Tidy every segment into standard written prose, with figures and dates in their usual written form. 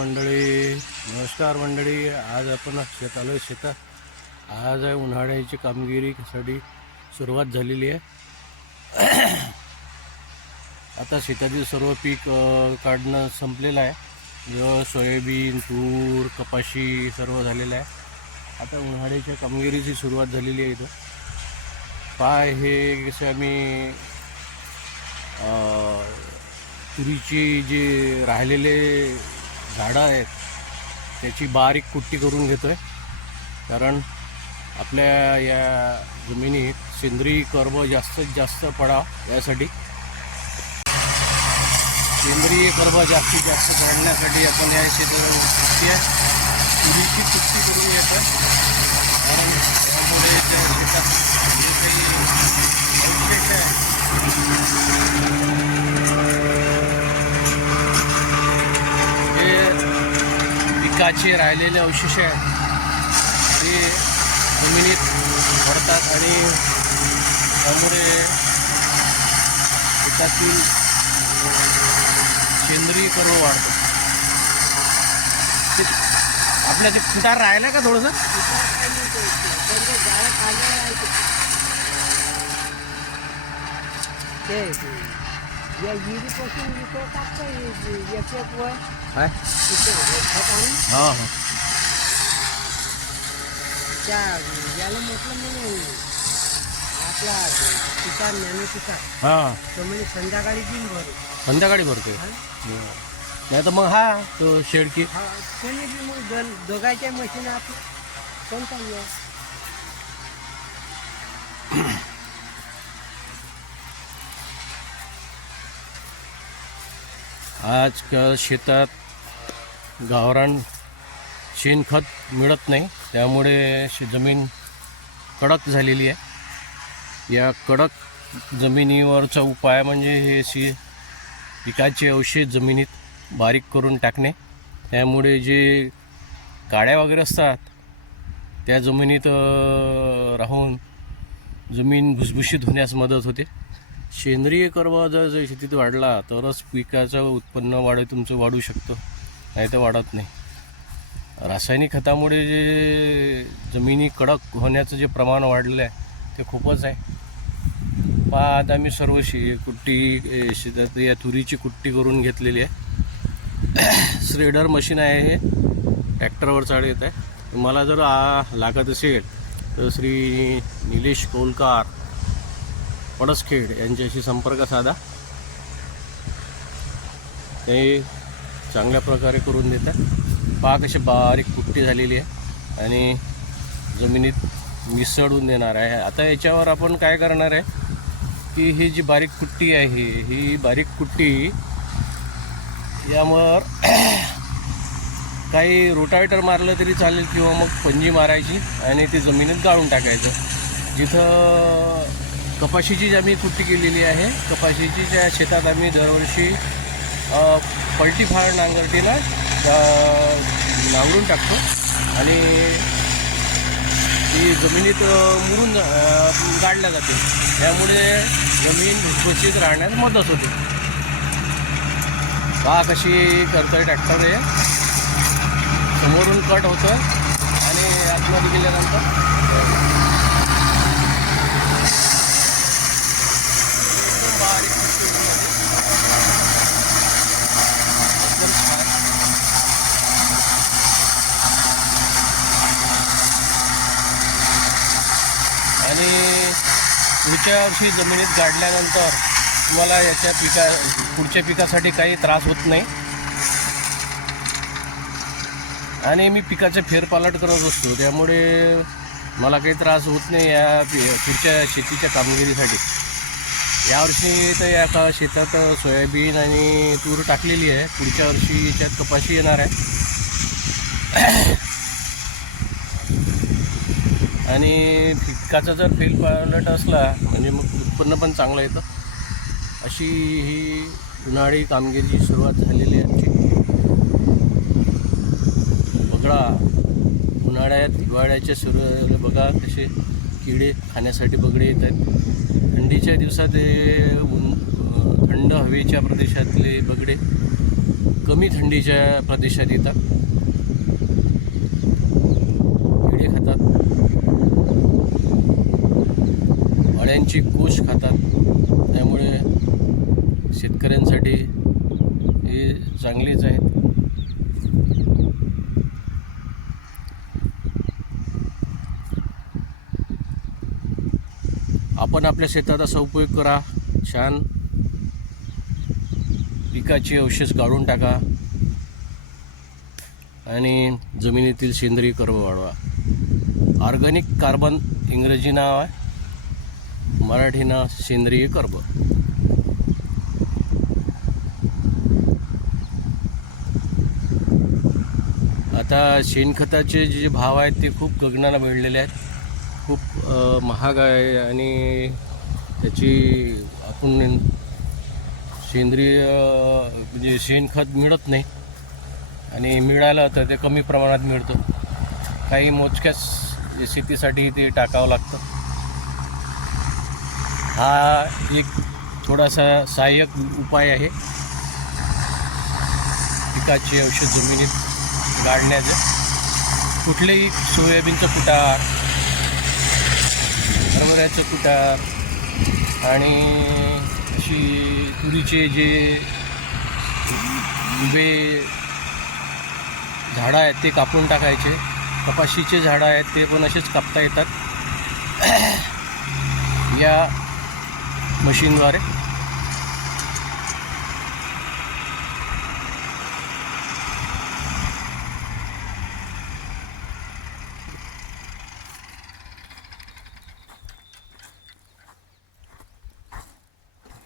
नमस्कार मंडळी. आज आपण शेतात आज आहे उन्हाळ्याची कामगिरीसाठी सुरुवात झालेली आहे. आता शेतातील सर्व पीक काढणं संपलेलं आहे. सोयाबीन, तूर, कपाशी सर्व झालेलं आहे. आता उन्हाळ्याच्या कामगिरीची सुरुवात झालेली आहे. इथं हे कसे आम्ही तुरीची जे राहिलेले झाडं आहेत त्याची बारीक कुट्टी करून घेतो आहे, कारण आपल्या या जमिनीत सेंद्रिय कर्ब जास्तीत जास्त पडावं यासाठी. सेंद्रिय कर्ब जास्तीत जास्त पडण्यासाठी आपण या शेताची तुरीची कुट्टी करून घेतो, कारण त्यामुळे त्या शेतात काही अवशेष आहे पिकाचे राहिलेले अवशेष आहेत ते जमिनीत पडतात आणि त्यामुळे पिकातील सेंद्रिय कर्ब वाढतो. आपल्या ते फुटार राहिला का थोडंसं? या विहिरीपासून इथं टाकतं एक वर काय? हां त्या याला म्हटलं म्हणून आपला पिकार ज्ञानी पिकार हां तो म्हणजे संध्याकाळी दिन भरू संध्याकाळी भरते. नाही तर मग हा तो शेडकी हा कोणी बी मग दोघांच्या मशीन आपलं कोणता आहे. आजकाल शेतात गावरान शेणखत मिळत नाही, त्यामुळे जमीन कडक झालेली आहे. या कडक जमिनीवरचा उपाय म्हणजे हे पिकाचे अवशेष जमिनीत बारीक करून टाकणे. त्यामुळे जे काड्या वगैरे असतात त्या जमिनीत राहून जमीन भुसभुशीत होण्यास मदत होते. सेंद्रिय कर्ब जर शेतीत वाढला तरच पिकाचं उत्पन्न तुमचं वाढू शकतं, नाही तर वाढत नाही. रासायनिक खतामुळे जे जमिनी कडक होण्याचं जे प्रमाण वाढलं आहे ते खूपच आहे. आता आम्ही सर्व कुट्टी शेतात या तुरीची कुट्टी करून घेतलेली आहे. श्रेडर मशीन आहे, हे ट्रॅक्टरवर चालत आहे. तुम्हाला जर लागत असेल तर श्री निलेश कोलकार पडसखेड यांच्याशी संपर्क साधा. ते चांगल्या प्रकारे करून देतात. कशी बारीक कुट्टी झालेली आहे आणि जमिनीत मिसळून देणार आहे. आता याच्यावर आपण काय करणार आहे की ही जी बारीक कुट्टी आहे ही बारीक कुट्टी यावर काही रोटावेटर मारलं तरी चालेल किंवा मग पंजी मारायची आणि ते जमिनीत गाळून टाकायचं. जिथं कपाशीची आम्ही कुट्टी केलेली आहे, कपाशीच्या शेतात आम्ही दरवर्षी पलटीफार नांगरटीला नांगरून टाकतो आणि ती जमिनीत मुरून गाडल्या जाते. त्यामुळे जमीन भुसभुशीत राहण्यास मदत होते. कशी करतोय ट्रॅक्टर आहे, समोरून कट होतं आणि आतमध्ये गेल्यानंतर आणि पुढच्या वर्षी जमिनीत गाडल्यानंतर तुम्हाला याच्या पुढच्या पिकासाठी काही त्रास होत नाही. आणि मी पिकाचे फेरपालट करत असतो, त्यामुळे मला काही त्रास होत नाही या पुढच्या शेतीच्या कामगिरीसाठी. यावर्षी तर या शेतात सोयाबीन आणि तूर टाकलेली आहे. पुढच्या वर्षी याच्यात कपाशी येणार आहे आणि पिकाचा जर फेरपालट असला म्हणजे मग उत्पन्न पण चांगलं येतं. अशी ही उन्हाळी कामगिरीची सुरुवात झालेली आहे आमची. बघा उन्हाळ्यात हिवाळ्याच्या सुरू बघा कसे किडे खाण्यासाठी बगडे येत आहेत. थंडीच्या दिवसात थंड हवेच्या प्रदेशातले बगडे कमी थंडीच्या प्रदेशात येतात. किडे खातात, अळ्यांची कोश खातात. त्यामुळे शेतकऱ्यांसाठी हे चांगलीच आहेत. आपण आपल्या शेतात असा उपयोग करा. छान पिकाची अवशेष काढून टाका आणि जमिनीतील सेंद्रिय कर्ब वाढवा. ऑर्गॅनिक कार्बन इंग्रजी नाव आहे, मराठी नाव सेंद्रिय कर्ब. आता शेणखताचे जे भाव आहेत ते खूप गगनाला भिडलेले आहेत. खूप महाग आहे आणि त्याची आपण सेंद्रिय म्हणजे शेणखत मिळत नाही आणि मिळालं तर ते कमी प्रमाणात मिळतं. काही मोजक्याच शेतीसाठी ते टाकावं लागतं. हा एक थोडासा सहाय्यक उपाय आहे पिकाची औषध जमिनीत गाडण्याचं. कुठलेही सोयाबीनचं कुटार, हरभऱ्याचं कुटार आणि अशी तुरीचे जे उभे झाडं आहेत ते कापून टाकायचे. कपाशीचे झाडं आहेत ते पण असेच कापता येतात या मशीनद्वारे.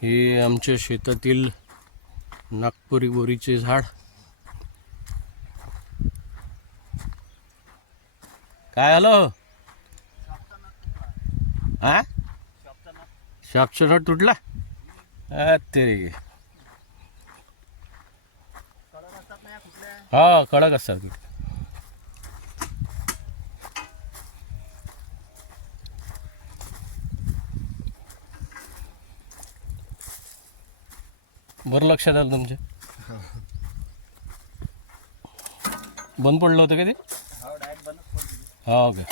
हे आमच्या शेतातील नागपुरी बोरीचे झाड. काय आलं हा? शॉपचा नट तुटला? तरी हा कडक असतात. बरं लक्षात आलं तुमच्या. बंद पडलं होतं का ते? हो का.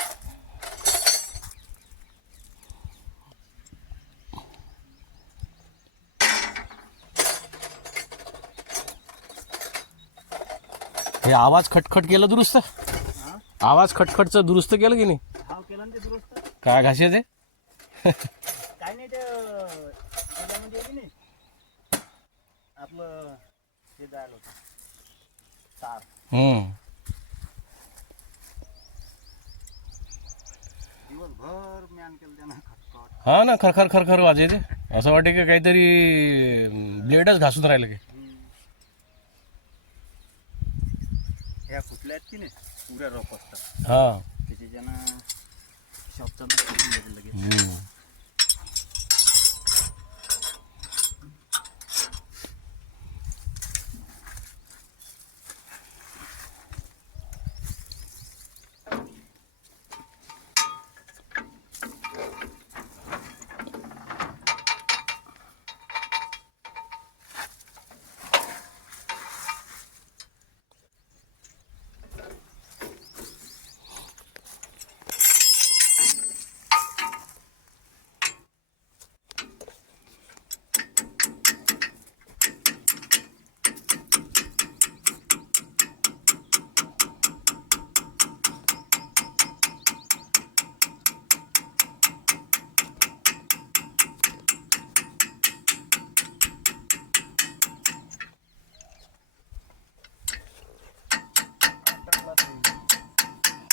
हे आवाज खटखट केलं दुरुस्त? आवाज खटखटचं दुरुस्त केलं की नाही? काय घासे ते? काय नाही ते त्याच्यामध्ये नाही आपलं हे जायला होतं तार. दिवसभर म्यान केलं त्यानं खटखट. हा ना, खरखर खरखर वाजायचे. असं वाटे की काहीतरी ब्लेडच घासून राहिलं की. ह्या फुटल्या आहेत की नाही पुऱ्या रोप असतात. हा त्याच्यानं शॉपचा लगेच.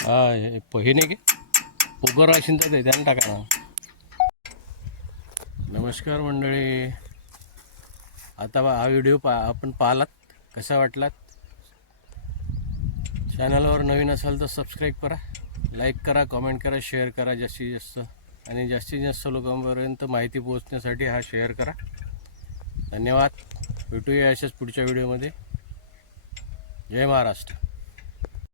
हा हे नाही की पोकर शिंदत आहे त्यानं टाका ना. नमस्कार मंडळी. आता हा व्हिडिओ आपण पाहिलात, कसा वाटलात? चॅनलवर नवीन असाल तर सबस्क्राईब करा, लाईक करा, कमेंट करा, शेअर करा जास्तीत जास्त. आणि जास्तीत जास्त लोकांपर्यंत माहिती पोहोचण्यासाठी हा शेअर करा. धन्यवाद. भेटूया अशाच पुढच्या व्हिडिओमध्ये. जय महाराष्ट्र.